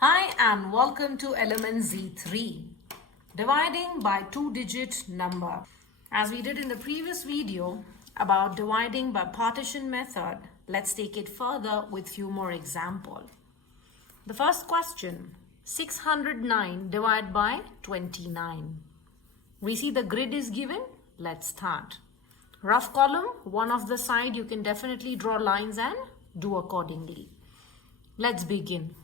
Hi and welcome to element Z3, dividing by two-digit number. As we did in the previous video about dividing by partition method, let's take it further with few more example. The first question, 609 divided by 29. We see the grid is given. Let's start. Rough column, one of the side you can definitely draw lines and do accordingly. Let's begin.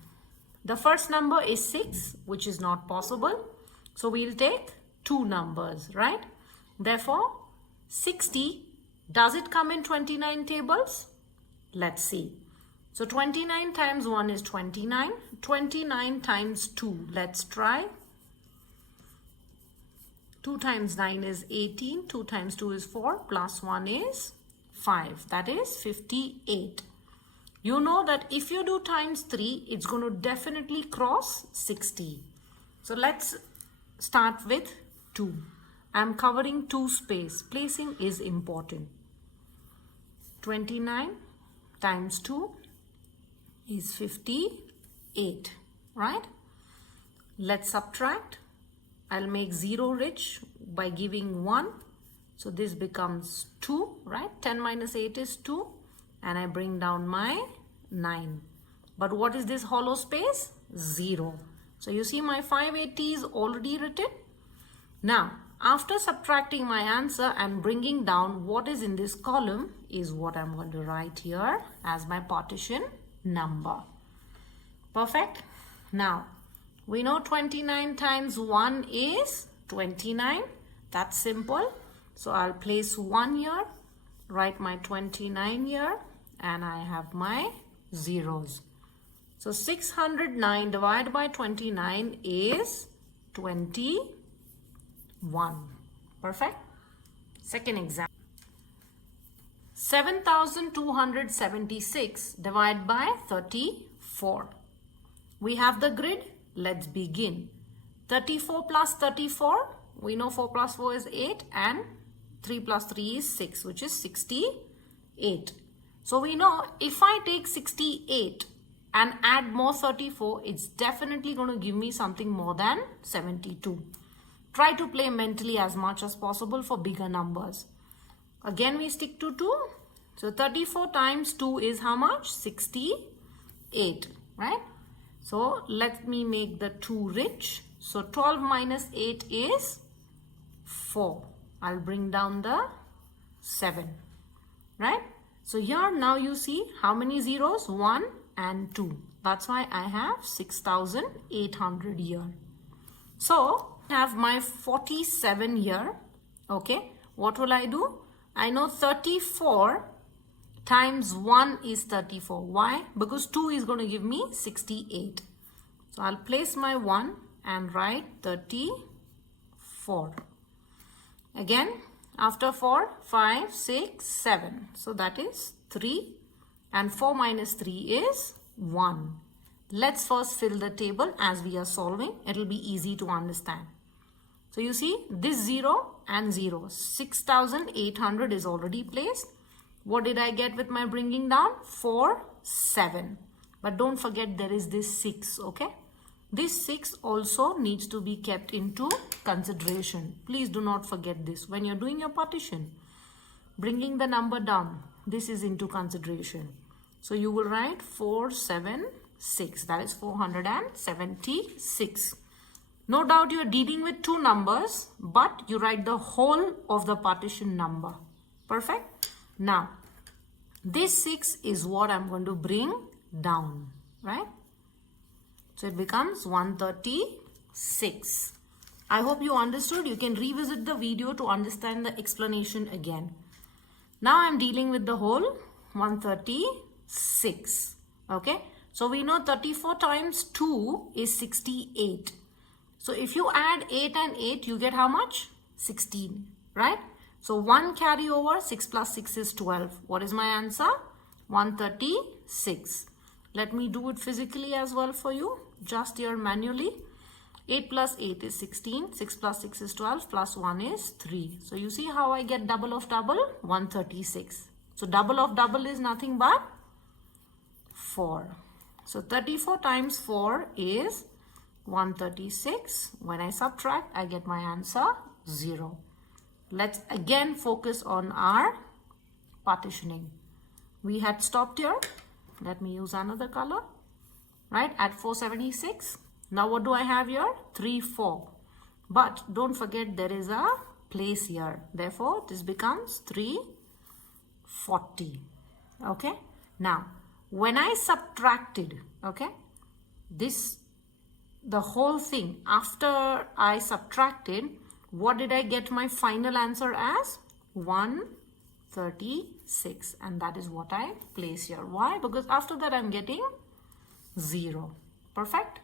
The first number is 6, which is not possible. So we'll take two numbers, right? Therefore, 60, does it come in 29 tables? Let's see. So 29 times 1 is 29. 29 times 2, let's try. 2 times 9 is 18. 2 times 2 is 4. Plus 1 is 5. That is 58. You know that if you do times 3, it's going to definitely cross 60. So let's start with 2. I'm covering 2 space. Placing is important. 29 times 2 is 58, right? Let's subtract. I'll make 0 rich by giving 1. So this becomes 2, right? 10 minus 8 is 2. And I bring down my 9. But what is this hollow space? 0. So you see my 580 is already written. Now, after subtracting my answer and bringing down what is in this column is what I'm going to write here as my partition number. Perfect. Now, we know 29 times 1 is 29. That's simple. So I'll place 1 here, write my 29 here, and I have my zeros. So 609 divided by 29 is 21. Perfect. Second example. 7276 divided by 34. We have the grid. Let's begin. 34 plus 34. We know 4 plus 4 is 8 and 3 plus 3 is 6, which is 68. So we know if I take 68 and add more 34, it's definitely going to give me something more than 72. Try to play mentally as much as possible for bigger numbers. Again, we stick to 2. So 34 times 2 is how much? 68, right? So let me make the 2 rich. So 12 minus 8 is 4. I'll bring down the 7, right? So here now you see how many zeros? 1 and 2. That's why I have 6,800 here. So I have my 47 here. Okay. What will I do? I know 34 times 1 is 34. Why? Because 2 is going to give me 68. So I'll place my 1 and write 34. Again, after 4, 5, 6, 7. So that is 3. And 4 minus 3 is 1. Let's first fill the table as we are solving. It will be easy to understand. So you see this 0 and 0. 6,800 is already placed. What did I get with my bringing down? 4, 7. But don't forget there is this 6, okay? This 6 also needs to be kept into consideration. Please do not forget this. When you're doing your partition, bringing the number down, this is into consideration. So you will write 476. That is 476. No doubt you're dealing with two numbers, but you write the whole of the partition number. Perfect. Now, this 6 is what I'm going to bring down, right? So it becomes 136. I hope you understood. You can revisit the video to understand the explanation again. Now I'm dealing with the whole 136. Okay. So we know 34 times 2 is 68. So if you add 8 and 8, you get how much? 16, right? So 1 carry over, 6 plus 6 is 12. What is my answer? 136. Let me do it physically as well for you. Just here manually. 8 plus 8 is 16. 6 plus 6 is 12. Plus 1 is 3. So you see how I get double of double? 136. So double of double is nothing but 4. So 34 times 4 is 136. When I subtract, I get my answer 0. Let's again focus on our partitioning. We had stopped here. Let me use another color. Right, at 476. Now what do I have here? 3, 4. But don't forget there is a place here. Therefore, this becomes 340. Okay. Now, when I subtracted, okay, the whole thing, after I subtracted, what did I get my final answer as? 136. And that is what I place here. Why? Because after that I'm getting 0. Perfect.